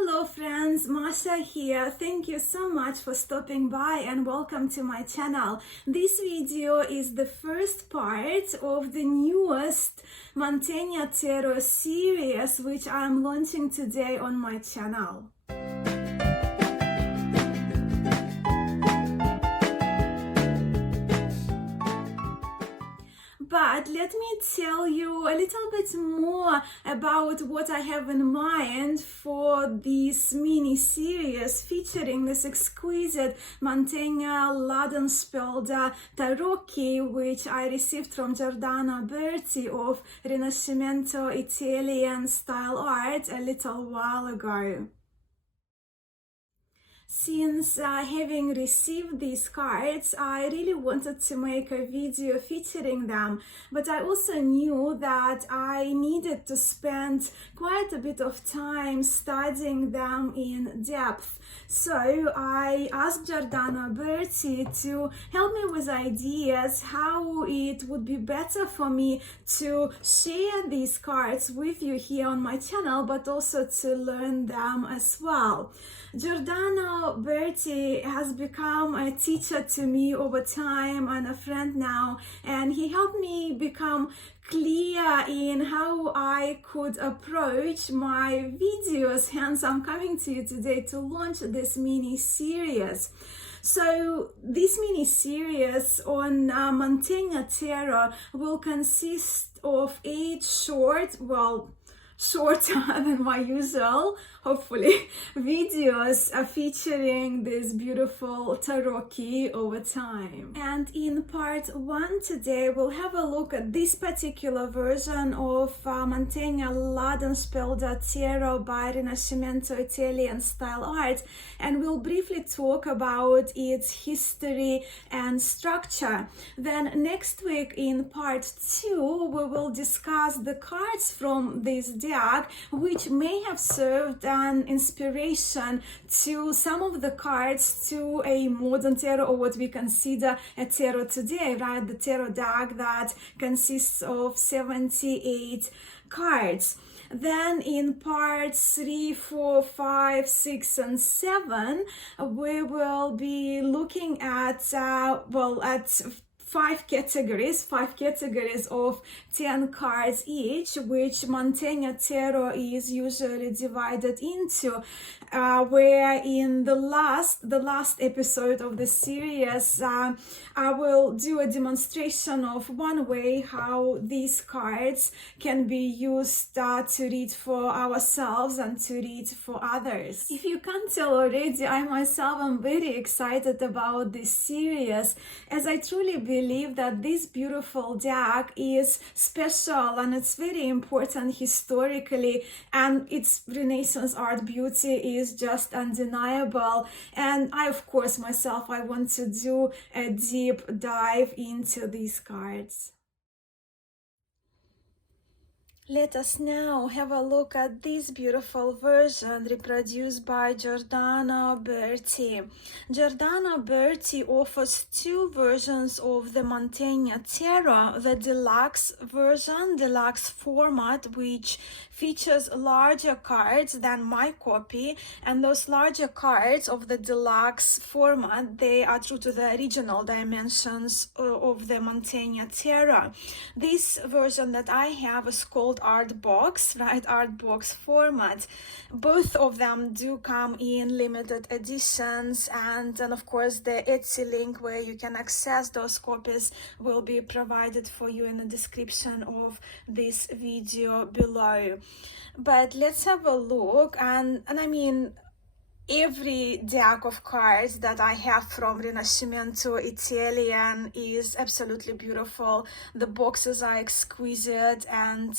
Hello friends, Mascha here. Thank you so much for stopping by and welcome to my channel. This video is the first part of the newest Mantegna Tarot series which I am launching today on my channel. But let me tell you a little bit more about what I have in mind for this mini-series featuring this exquisite Mantegna-Ladenspelder Taroki, which I received from Giordano Berti of Rinascimento Italian style art a little while ago. Since having received these cards, I really wanted to make a video featuring them, but I also knew that I needed to spend quite a bit of time studying them in depth. So I asked Giordano Berti to help me with ideas how it would be better for me to share these cards with you here on my channel, but also to learn them as well. Giordano Berti has become a teacher to me over time and a friend now, and he helped me become clear in how I could approach my videos. Hence, I'm coming to you today to launch this mini-series. So this mini-series on Mantegna Tarot will consist of 8 shorter than my usual, hopefully, videos featuring this beautiful Taroki over time. And in part 1 today, we'll have a look at this particular version of Mantegna-Ladenspelder Tarot by Rinascimento Italian style art, and we'll briefly talk about its history and structure. Then next week in part 2, we will discuss the cards from this deck, which may have served an inspiration to some of the cards to a modern tarot, or what we consider a tarot today, right? The tarot deck that consists of 78 cards. Then in parts 3, 4, 5, 6, and 7, we will be looking at five categories of 10 cards each, which Mantegna Tarot is usually divided into, where in the last episode of the series, I will do a demonstration of one way how these cards can be used to read for ourselves and to read for others. If you can't tell already, I myself am very excited about this series, as I truly believe that this beautiful deck is special and it's very important historically, and its Renaissance art beauty is just undeniable. And I, of course, myself, I want to do a deep dive into these cards. Let us now have a look at this beautiful version reproduced by Giordano Berti. Giordano Berti offers 2 versions of the Mantegna Tarot: the deluxe version, deluxe format, which features larger cards than my copy, and those larger cards of the deluxe format, they are true to the original dimensions of the Mantegna Tarot. This version that I have is called artbox, right? Artbox format. Both of them do come in limited editions, and of course the Etsy link where you can access those copies will be provided for you in the description of this video below. But let's have a look, and I mean, every deck of cards that I have from Rinascimento Italian is absolutely beautiful. The boxes are exquisite, and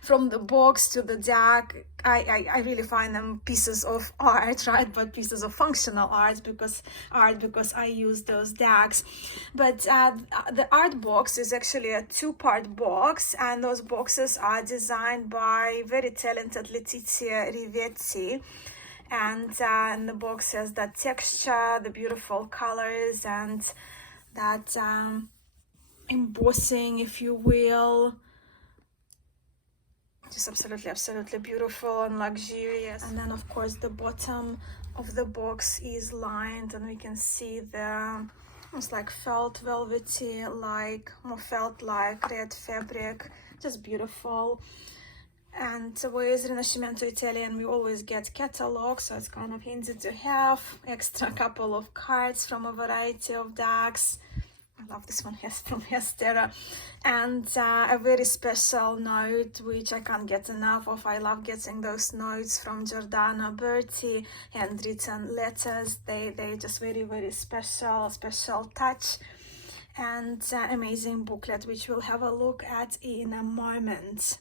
from the box to the deck, I really find them pieces of art, right? But pieces of functional art because I use those decks. But the art box is actually a 2-part box, and those boxes are designed by very talented Letizia Rivetti. And the box has that texture, the beautiful colors, and that embossing, if you will. Just absolutely beautiful and luxurious. And then of course the bottom of the box is lined, and we can see the almost like felt velvety, like more felt like red fabric, just beautiful. And with Rinascimento Italian we always get catalog, so it's kind of handy to have extra couple of cards from a variety of decks. I love this one from Hestera, and a very special note which I can't get enough of. I love getting those notes from Giordano Berti, handwritten letters. They're just very special touch. And amazing booklet which we'll have a look at in a moment.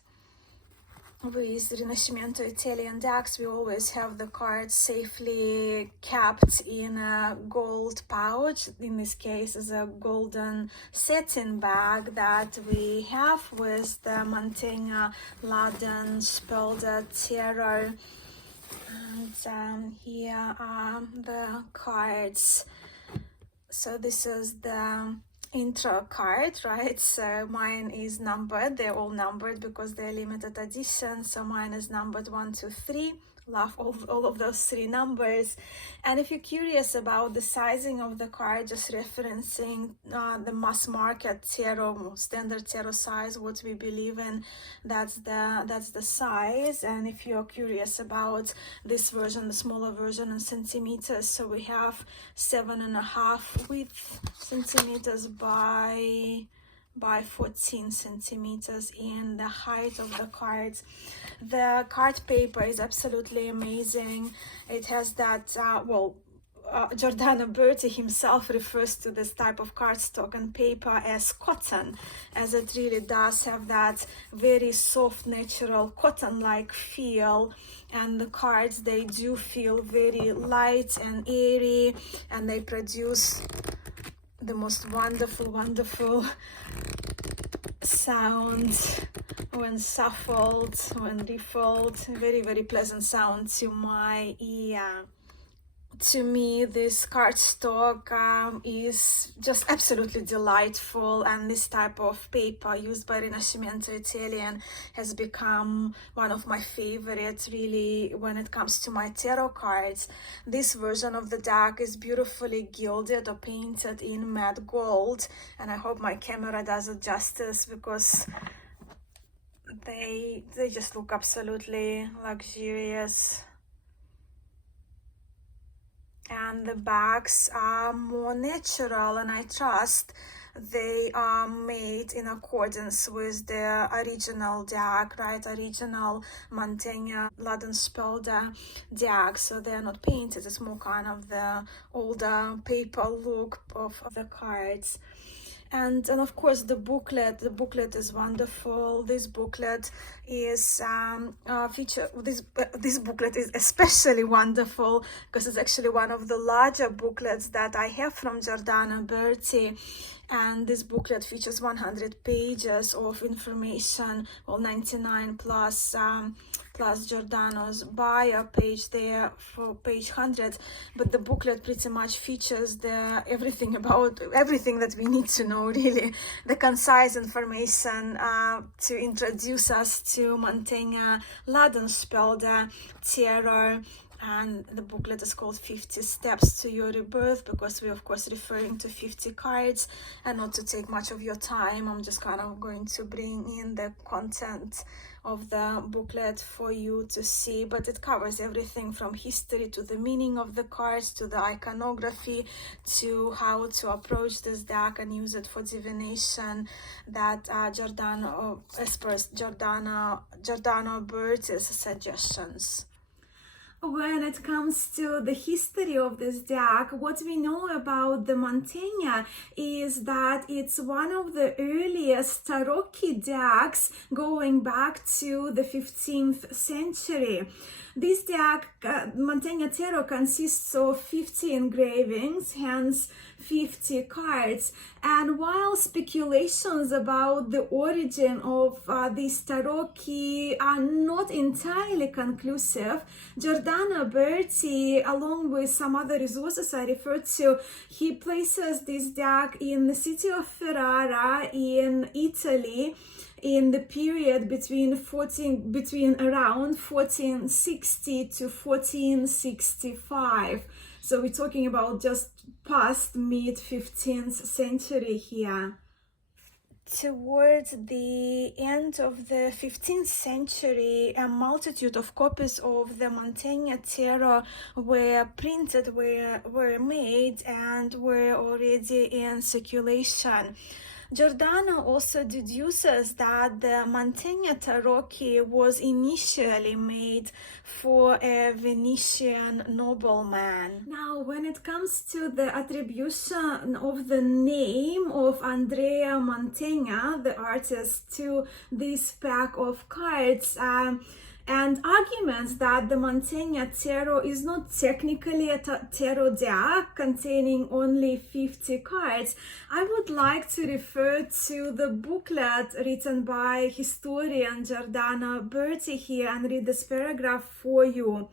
With Rinascimento Italian decks, we always have the cards safely kept in a gold pouch. In this case, is a golden satin bag that we have with the Mantegna-Ladenspelder Tarot. And here are the cards. So this is the intro card, right? So mine is numbered. They're all numbered because they're limited edition. So mine is numbered 1, 2, 3. Love all of those 3 numbers. And if you're curious about the sizing of the card, just referencing the mass market tarot, standard tarot size, what we believe in, that's the size. And if you're curious about this version, the smaller version in centimeters, so we have 7.5 width centimeters by 14 centimeters in the height of the cards. The card paper is absolutely amazing. It has that Giordano Berti himself refers to this type of cardstock and paper as cotton, as it really does have that very soft, natural cotton-like feel. And the cards, they do feel very light and airy, and they produce the most wonderful sound when shuffled, when riffled. Very pleasant sound to my ear. To me, this cardstock is just absolutely delightful, and this type of paper used by Rinascimento Italian has become one of my favorites, really, when it comes to my tarot cards. This version of the deck is beautifully gilded or painted in matte gold, and I hope my camera does it justice because they just look absolutely luxurious. And the bags are more natural, and I trust they are made in accordance with the original deck, right? Original Mantegna-Ladenspelda deck. So they're not painted, it's more kind of the older paper look of the cards. And of course the booklet is wonderful. This booklet is this booklet is especially wonderful because it's actually one of the larger booklets that I have from Giordano Berti. And this booklet features 100 pages of information, well, 99 plus Giordano's bio page there for page 100. But the booklet pretty much features everything that we need to know, really. The concise information to introduce us to Mantegna-Ladenspelder Tarot. And the booklet is called 50 Steps to Your Rebirth because we're of course referring to 50 cards. And not to take much of your time, I'm just kind of going to bring in the content of the booklet for you to see, but it covers everything from history to the meaning of the cards to the iconography to how to approach this deck and use it for divination that Giordano Berti's suggestions. When it comes to the history of this deck, what we know about the Mantegna is that it's one of the earliest Taroki decks going back to the 15th century. This deck, Mantegna Tarot, consists of 50 engravings, hence 50 cards. And while speculations about the origin of these Taroki are not entirely conclusive, Giordano Berti, along with some other resources I referred to, he places this deck in the city of Ferrara in Italy, in the period between around 1460 to 1465. So we're talking about just past mid-15th century here. Towards the end of the 15th century, a multitude of copies of the Mantegna Tarot were printed, were made, and were already in circulation. Giordano also deduces that the Mantegna Taroki was initially made for a Venetian nobleman. Now, when it comes to the attribution of the name of Andrea Mantegna, the artist, to this pack of cards, and arguments that the Mantegna Tarot is not technically a tarot deck containing only 50 cards, I would like to refer to the booklet written by historian Giordano Berti here and read this paragraph for you.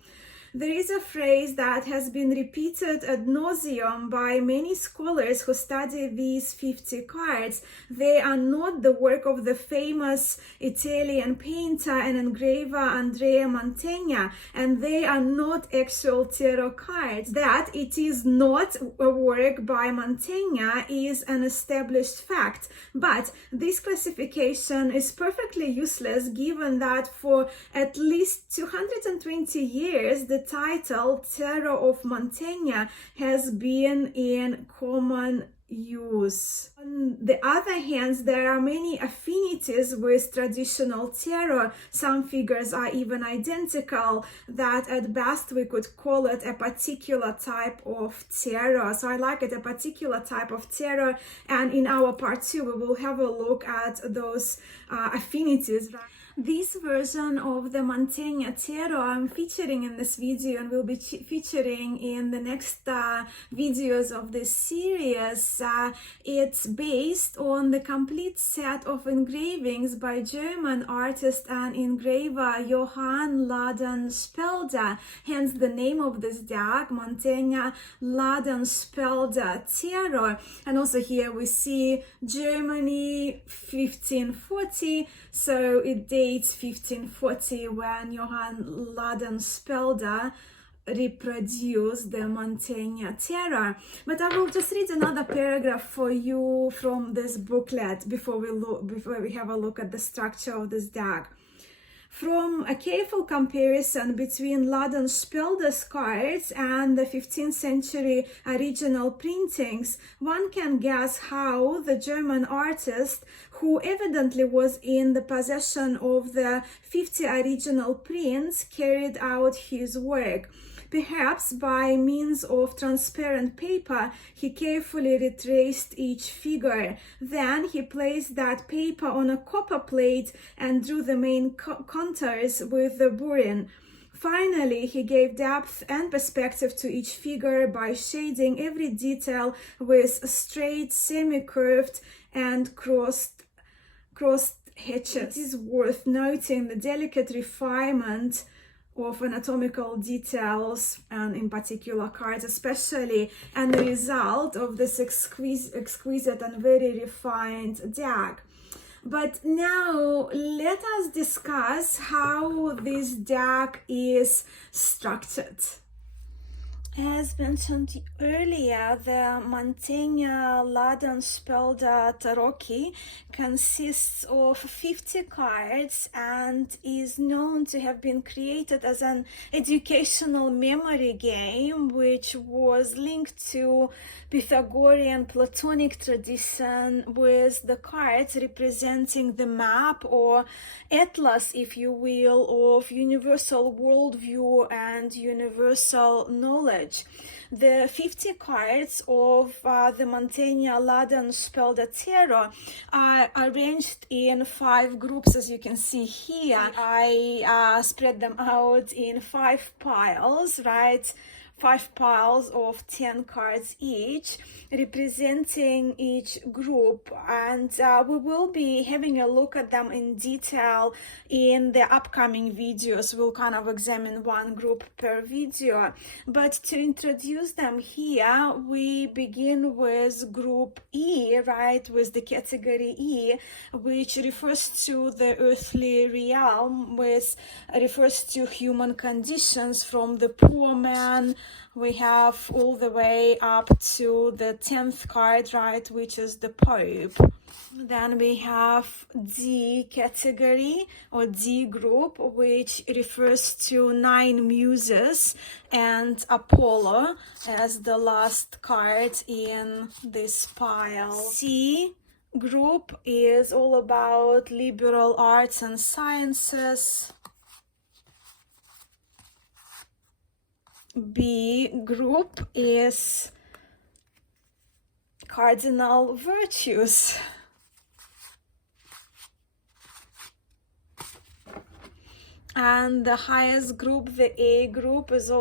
There is a phrase that has been repeated ad nauseum by many scholars who study these 50 cards. They are not the work of the famous Italian painter and engraver Andrea Mantegna, and they are not actual tarot cards. That it is not a work by Mantegna is an established fact, but this classification is perfectly useless given that for at least 220 years the title Tarot of Mantegna has been in common use. On the other hand, there are many affinities with traditional tarot. Some figures are even identical, that at best we could call it a particular type of tarot. So I like it, a particular type of tarot, and in our part 2 we will have a look at those affinities. This version of the Mantegna Tarot I'm featuring in this video and will be featuring in the next videos of this series. It's based on the complete set of engravings by German artist and engraver Johann Laden-Spelda, hence the name of this deck, Mantegna-Ladenspelder Tarot. And also here we see Germany 1540, so it dates 1540 when Johann Laden-Spelda reproduced the Mantegna Tarot. But I will just read another paragraph for you from this booklet before we have a look at the structure of this deck. From a careful comparison between Laden-Spelda's cards and the 15th century original printings, one can guess how the German artist, who evidently was in the possession of the 50 original prints, carried out his work. Perhaps by means of transparent paper, he carefully retraced each figure. Then he placed that paper on a copper plate and drew the main contours with the burin. Finally, he gave depth and perspective to each figure by shading every detail with straight, semi-curved, and crossed hatches. It is worth noting the delicate refinement of anatomical details, and in particular cards especially, and the result of this exquisite and very refined deck. But now let us discuss how this deck is structured. As mentioned earlier, the Mantegna-Ladenspelder Taroki consists of 50 cards and is known to have been created as an educational memory game, which was linked to Pythagorean Platonic tradition, with the cards representing the map or atlas, if you will, of universal worldview and universal knowledge. The 50 cards of the Mantegna-Ladenspelder Tarot are arranged in 5 groups, as you can see here. I spread them out in 5 piles, right, 5 piles of 10 cards each, representing each group, and we will be having a look at them in detail in the upcoming videos. We'll kind of examine one group per video, but to introduce them here, we begin with group E, right, with the category E, which refers to the earthly realm, which refers to human conditions from the poor man. We have all the way up to the 10th card, right, which is the Pope. Then we have D category or D group, which refers to 9 muses and Apollo as the last card in this pile. C group is all about liberal arts and sciences. B group is cardinal virtues. And the highest group, the A group, is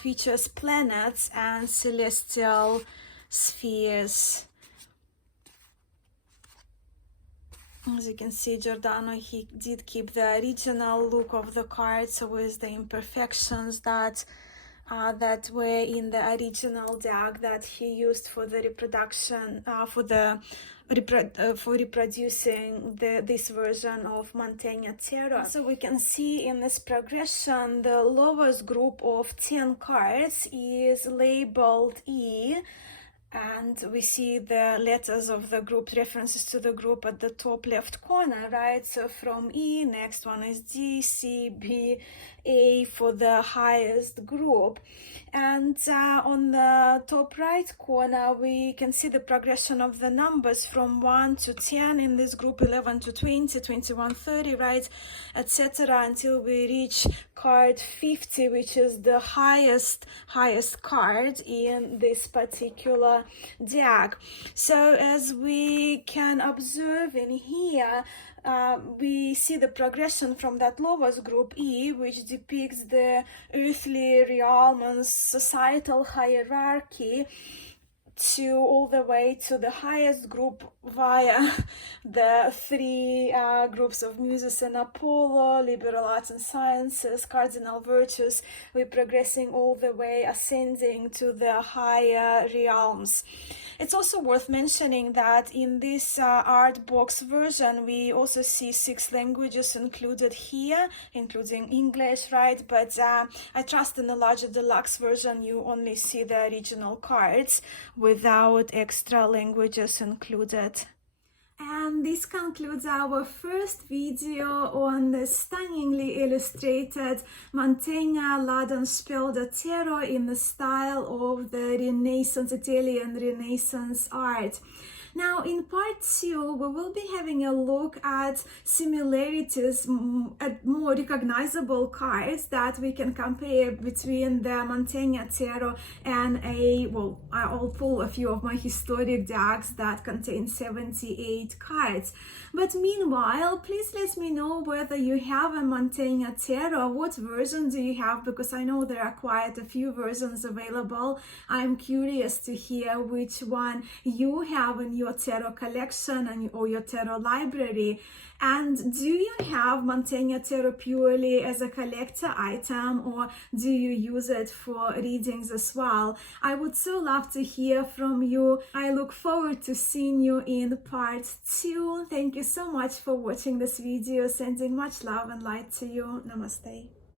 features planets and celestial spheres. As you can see, Giordano, he did keep the original look of the cards with the imperfections that were in the original deck that he used for the reproduction, for reproducing this version of Mantegna Tarot. So we can see in this progression, the lowest group of 10 cards is labeled E, and we see the letters of the group, references to the group at the top left corner, right? So from E, next one is D, C, B, A for the highest group. And on the top right corner, we can see the progression of the numbers from 1 to 10 in this group, 11 to 20, 21, 30, right, etc., until we reach card 50, which is the highest card in this particular deck. So as we can observe in here, we see the progression from that lowest group E, which depicts the earthly realm and societal hierarchy, to all the way to the highest group via the 3 groups of Muses and Apollo, liberal arts and sciences, cardinal virtues. We're progressing all the way, ascending to the higher realms. It's also worth mentioning that in this art box version, we also see 6 languages included here, including English, right? But I trust in the larger deluxe version, you only see the original cards without extra languages included. And this concludes our first video on the stunningly illustrated Mantegna-Ladenspelder Tarot in the style of the Renaissance, Italian Renaissance art. Now, in part 2, we will be having a look at similarities, at more recognizable cards that we can compare between the Mantegna Tarot and I'll pull a few of my historic decks that contain 78 cards. But meanwhile, please let me know whether you have a Mantegna Tarot. What version do you have? Because I know there are quite a few versions available. I'm curious to hear which one you have in your tarot collection or your tarot library. And do you have Mantegna Tarot purely as a collector item, or do you use it for readings as well? I would so love to hear from you. I look forward to seeing you in part 2. Thank you so much for watching this video. Sending much love and light to you. Namaste.